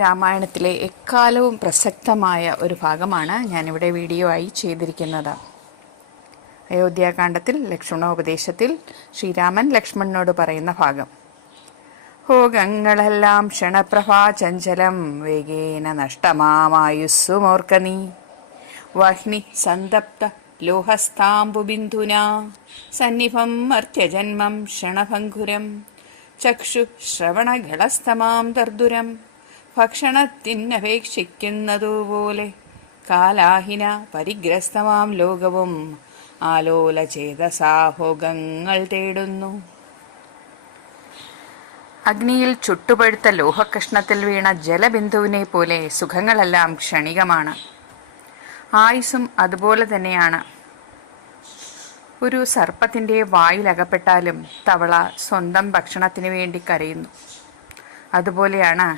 രാമായണത്തിലെ എക്കാലവും പ്രസക്തമായ ഒരു ഭാഗമാണ് ഞാനിവിടെ വീഡിയോ ആയി ചെയ്തിരിക്കുന്നത്. അയോധ്യാകാന്ഡത്തിൽ ലക്ഷ്മണോപദേശത്തിൽ ശ്രീരാമൻ ലക്ഷ്മണനോട് പറയുന്ന ഭാഗം. ഭോഗങ്ങളെല്ലാം ക്ഷണപ്രഭാചഞ്ചലം വേഗേന നഷ്ടമായുസ്സുമോർക്കനീ വഹ്നി സന്തപ്ത ലോഹസ്താംബുബിന്ദുനാ സന്നിഭം മർത്യജന്മം ക്ഷണഭംഗുരം ചക്ഷു ശ്രവണഗളസ്തമാം ദർദുരം ഭക്ഷണത്തിനപേക്ഷിക്കുന്നതുപോലെ കാലാഹിന പരിഗ്രസ്തമാം ലോകവും ആലോലചേതസാ ഭോഗങ്ങൾ തേടുന്നു. അഗ്നിയിൽ ചുട്ടുപഴുത്ത ലോഹകഷ്ണത്തിൽ വീണ ജലബിന്ദുവിനെ പോലെ സുഖങ്ങളെല്ലാം ക്ഷണികമാണ്. ആയുസ്സും അതുപോലെ തന്നെയാണ്. ഒരു സർപ്പത്തിൻ്റെ വായിലകപ്പെട്ടാലും തവള സ്വന്തം ഭക്ഷണത്തിന് വേണ്ടി കരയുന്നു. അതുപോലെയാണ്